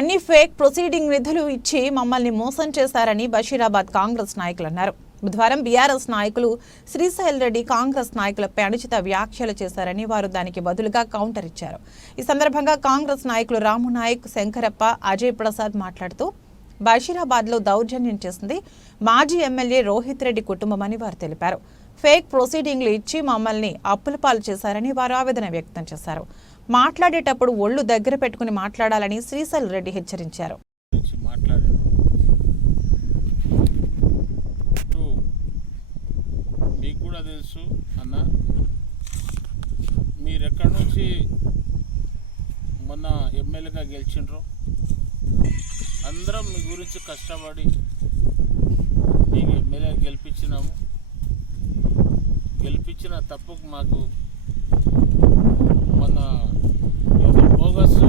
అన్ని fake proceeding నిధులు ఇచ్చి మమ్మల్ని మోసం చేశారని బషీరాబాద్ కాంగ్రెస్ నాయకులు అన్నారు. బుధవారం బీఆర్ఎస్ నాయకులు శ్రీశైల్ రెడ్డి కాంగ్రెస్ నాయకులపై అనుచిత వ్యాఖ్యలు చేశారని వారు దానికి బదులుగా కౌంటర్ ఇచ్చారు. ఈ సందర్భంగా కాంగ్రెస్ నాయకులు రాము నాయక్, శంకరప్ప, అజయ్ ప్రసాద్ మాట్లాడుతూ బషీరాబాద్లో దౌర్జన్యం చేసింది మాజీ ఎమ్మెల్యే రోహిత్ రెడ్డి కుటుంబమని వారు తెలిపారు. ఫేక్ ప్రొసీడింగ్లు ఇచ్చి మమ్మల్ని అప్పుల పాలు చేశారని వారు ఆవేదన వ్యక్తం చేశారు. మాట్లాడేటప్పుడు ఒళ్ళు దగ్గర పెట్టుకుని మాట్లాడాలని శ్రీశైల్ రెడ్డి హెచ్చరించారు. మీకు కూడా తెలుసు అన్న, మీరు ఎక్కడి నుంచి మొన్న ఎమ్మెల్యేగా గెలిచిండ్రు, అందరం మీ గురించి కష్టపడి మీకు ఎమ్మెల్యే గెలిపించినాము. గెలిపించిన తప్పుకు మాకు మొన్న బోగస్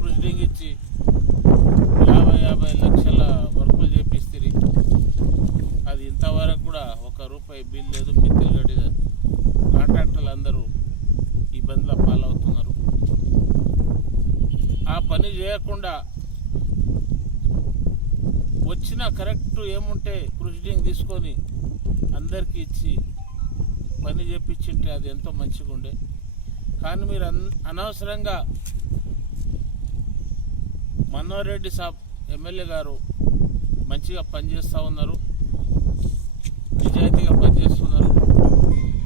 ప్రొసీడింగ్ ఇచ్చి 50 లక్షల వర్కులు చేపిస్తుంది. అది ఇంతవరకు కూడా ₹1 బిల్ లేదు. మిత్తులు గడి కాంట్రాక్టర్లు అందరూ ఇబ్బందుల పాలవుతున్నారు. ఆ పని చేయకుండా వచ్చిన కరెక్ట్ ఏముంటే ప్రొసీడింగ్ తీసుకొని అందరికీ ఇచ్చి పని చేపించింటే అది ఎంతో మంచిగా ఉండే. కానీ మీరు అనవసరంగా మనోహర్ రెడ్డి సాబ్ ఎమ్మెల్యే గారు మంచిగా పనిచేస్తూ ఉన్నారు, నిజాయితీగా పనిచేస్తున్నారు.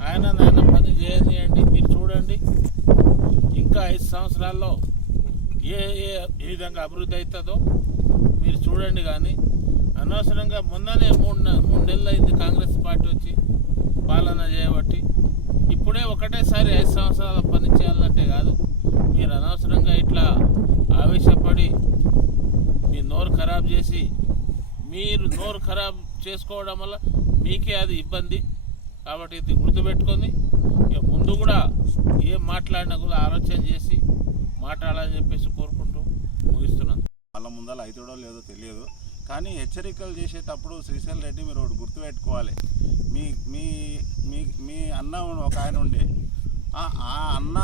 ఆయన పని చేయనియండి. మీరు చూడండి, ఇంకా 5 సంవత్సరాల్లో ఏ విధంగా అభివృద్ధి అవుతుందో మీరు చూడండి. కానీ అనవసరంగా మొన్ననే 3 నెలలు అయింది కాంగ్రెస్ పార్టీ వచ్చి పాలన చేయబట్టి. ఇప్పుడే ఒకటేసారి 5 సంవత్సరాల పని చేయాలంటే కాదు. మీరు అనవసరంగా ఇట్లా ఆవేశపడి మీ నోరు ఖరాబ్ చేసి, మీరు నోరు ఖరాబ్ చేసుకోవడం వల్ల మీకే అది ఇబ్బంది. కాబట్టి ఇది గుర్తుపెట్టుకొని ఇక ముందు కూడా ఏం మాట్లాడినా కూడా ఆలోచన చేసి మాట్లాడాలని చెప్పేసి కోరుకుంటూ ముగిస్తున్నాను. వాళ్ళ ముందర అవుతాడో లేదో తెలియదు, కానీ హెచ్చరికలు చేసేటప్పుడు శ్రీశైల్ రెడ్డి మీరు ఒకటి గుర్తుపెట్టుకోవాలి. మీ మీ మీ మీ అన్న ఒక ఆయన ఉండే, ఆ అన్న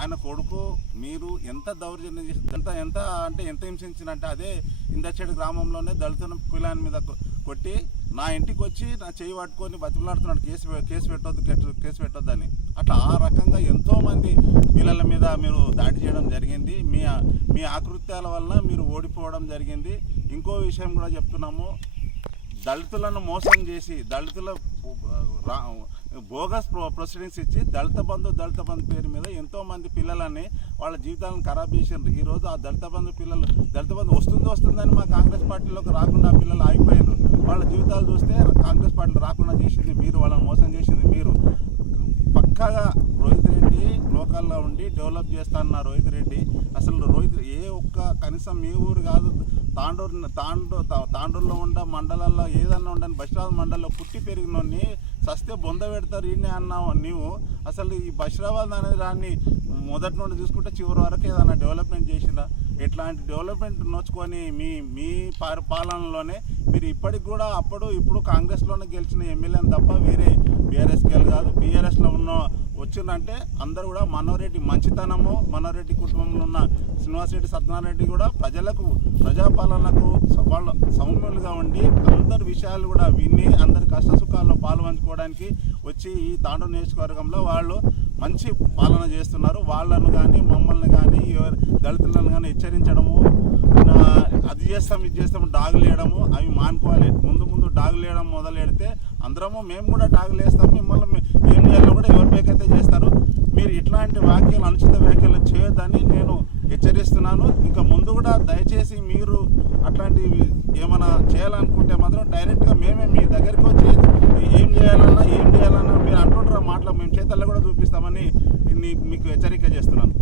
ఆయన కొడుకు మీరు ఎంత దౌర్జన్యం చేసి ఎంత హింసించినంటే అదే ఇందచెడు గ్రామంలోనే దళితుల పిల్లని మీద కొట్టి నా ఇంటికి వచ్చి నా చేయి పట్టుకొని బతిమలాడుతున్నాడు, కేసు పెట్టొద్దని. అట్లా ఆ రకంగా ఎంతోమంది పిల్లల మీద మీరు దాడి చేయడం జరిగింది. మీ ఆకృత్యాల వల్ల మీరు ఓడిపోవడం జరిగింది. ఇంకో విషయం కూడా చెప్తున్నాము, దళితులను మోసం చేసి దళితుల బోగస్ ప్రొసీడింగ్స్ ఇచ్చి దళిత బంధు పేరు మీద ఎంతోమంది పిల్లలని వాళ్ళ జీవితాలను ఖరాబ్ చేసిండ్రు. ఈరోజు ఆ దళిత బంధు వస్తుందని మా కాంగ్రెస్ పార్టీలోకి రాకుండా పిల్లలు ఆగిపోయారు. వాళ్ళ జీవితాలు చూస్తే కాంగ్రెస్ పార్టీలో రాకుండా చేసింది మీరు, వాళ్ళని మోసం చేసింది మీరు. పక్కాగా రోహిత్ రెడ్డి లోకల్లో ఉండి డెవలప్ చేస్తాన్న రోహిత్ రెడ్డి, అసలు ఏ ఒక్క కనీసం మీ ఊరు కాదు, తాండూరులో ఉండ మండలాల్లో ఏదన్నా ఉండని బషీరాబాద్ మండలంలో పుట్టి పెరిగినోన్ని సస్తే బొంద పెడతారు ఈయనే అన్నావు నీవు. అసలు ఈ బషీరాబాద్ అనేది దాన్ని మొదటి నుండి చూసుకుంటే చివరి వరకు ఏదైనా డెవలప్మెంట్ చేసిందా? ఇట్లాంటి డెవలప్మెంట్ నోచుకొని మీ పాలనలోనే మీరు ఇప్పటికి కూడా ఇప్పుడు కాంగ్రెస్లోనే గెలిచిన ఎమ్మెల్యేని తప్ప వేరే బీఆర్ఎస్కి కాదు. బీఆర్ఎస్లో వచ్చిందంటే అందరూ కూడా మనోహర్ రెడ్డి మంచితనము, మనోహర్ రెడ్డి కుటుంబంలో ఉన్న శ్రీనివాసరెడ్డి, సత్యనారాయణ కూడా ప్రజాపాలనకు వాళ్ళు సౌమ్యులుగా ఉండి అందరి విషయాలు కూడా విని అందరి కష్టసుఖాల్లో పాల్పంచుకోవడానికి వచ్చి ఈ తాండూరు నియోజకవర్గంలో వాళ్ళు మంచి పాలన చేస్తున్నారు. వాళ్ళను కానీ మమ్మల్ని కానీ దళితులను కానీ హెచ్చరించడము, అది చేస్తాం ఇది చేస్తాము డాగులు వేయడము అవి మానుకోవాలి. ముందు డాగులు వేయడం మొదలు పెడితే మేము కూడా డాగులు వేస్తాం, మిమ్మల్ని ఏం చేయాలో కూడా ఎవరి పేకైతే చేస్తారు. మీరు ఇట్లాంటి అనుచిత వ్యాఖ్యలు చేయొద్దని నేను హెచ్చరిస్తున్నాను. ఇంకా ముందు కూడా దయచేసి మీరు అట్లాంటివి ఏమైనా చేయాలనుకుంటే మాత్రం డైరెక్ట్గా మేమే మీ దగ్గరికి వచ్చి ఏం చేయాలన్నా మీరు అంటుంటారు మాటలు మేము చేతల్లో కూడా చూపిస్తామని మీకు హెచ్చరిక చేస్తున్నాను.